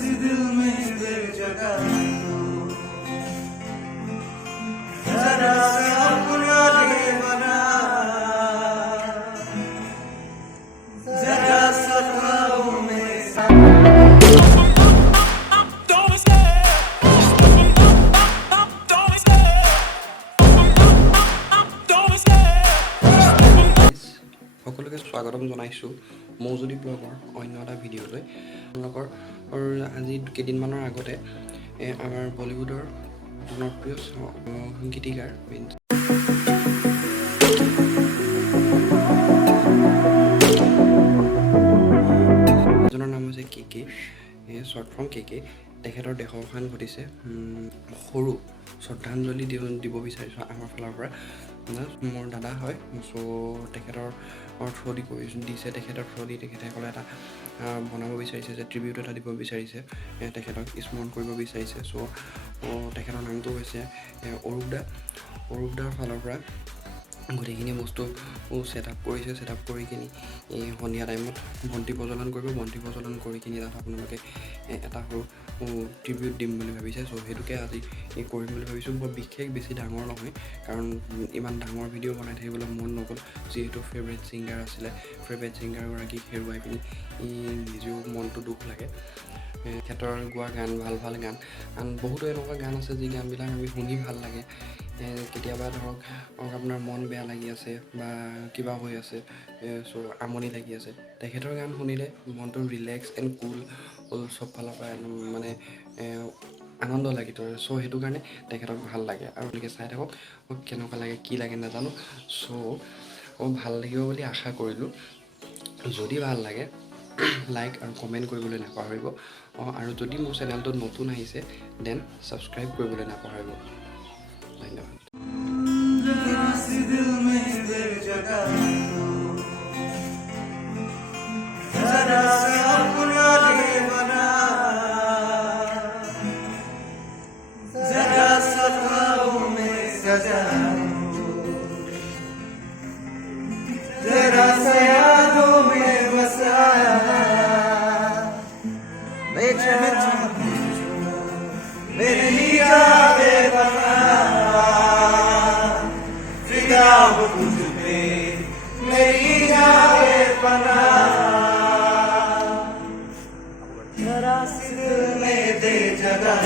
सी दिल में दे जगह जरा सा अपना दे बना जरा सा ख्वाबों में সকলোকে স্বাগতম জনাইছোঁ মৌজুদী ব্লগৰ অন্য এটা ভিডিঅ'লৈ। আপোনালোকৰ আজি কেইদিনমানৰ আগতে আমাৰ বলিউডৰ জনপ্ৰিয় গীতিকাৰ জনৰ নাম হৈছে কে শ্বৰ্ট ফৰ্ম কে তেখেতৰ দেহাৱসান ঘটিছে। সৰু শ্ৰদ্ধাঞ্জলি দিব বিচাৰিছোঁ আমাৰ ফালৰ পৰা। মোৰ দাদা হয়, চ' তেখেতৰ থ্ৰু দি দিছে, তেখেতৰ থ্ৰু দি তেখেতে অকলে এটা বনাব বিচাৰিছে, যে ট্ৰিবিউট এটা দিব বিচাৰিছে, তেখেতক স্মৰণ কৰিব বিচাৰিছে। চ' তেখেতৰ নামটো হৈছে অৰূপ দাৰ ফালৰ পৰা গোটেইখিনি বস্তু ছেট আপ কৰিছে। ছেট আপ কৰি কিনি সন্ধিয়া টাইমত বন্তি প্ৰজ্বলন কৰিব। বন্তি প্ৰজ্বলন কৰি কিনি তাত আপোনালোকে এটা সৰু ট্ৰিবিউট দিম বুলি ভাবিছে। চ' সেইটোকে আজি কৰিম বুলি ভাবিছোঁ। বৰ বিশেষ বেছি ডাঙৰ নহয়, কাৰণ ইমান ডাঙৰ ভিডিঅ' বনাই থাকিবলৈ মন নগ'ল, যিহেতু ফেভৰেট ছিংগাৰ আছিলে। ফেভৰেট ছিংগাৰগৰাকীক হেৰুৱাই পিনি নিজেও মনটো দুখ লাগে। তেখেতৰ গোৱা গান ভাল গান বহুতো এনেকুৱা গান আছে যি গানবিলাক আমি শুনি ভাল লাগে। কেতিয়াবা ধৰক আপোনাৰ মন বেয়া লাগি আছে বা কিবা হৈ আছে, চ' আমনি লাগি আছে, তেখেতৰ গান শুনিলে মনটো ৰিলেক্স এণ্ড কুল চব ফালৰ পৰা মানে আনন্দ লাগি ধৰে। চ' সেইটো কাৰণে তেখেতক ভাল লাগে, আৰু এনেকৈ চাই থাকক কেনেকুৱা লাগে কি লাগে নাজানো। চ' ভাল লাগিব বুলি আশা কৰিলোঁ। যদি ভাল লাগে লাইক আৰু কমেণ্ট কৰিবলৈ নাপাহৰিব। আৰু যদি মোৰ চেনেলটোত নতুন আহিছে দেন ছাবস্ক্ৰাইব কৰিবলৈ নাপাহৰিব। ধন্যবাদ। जरा सी दिल में दे जगह जरा सा अपना दे बना जरा सा ख्वाबों में सजा जरा सा यादों में बसा मेरी जावे बना तुझ पे मेरी जावे पना जरा सी दिल में दे जगह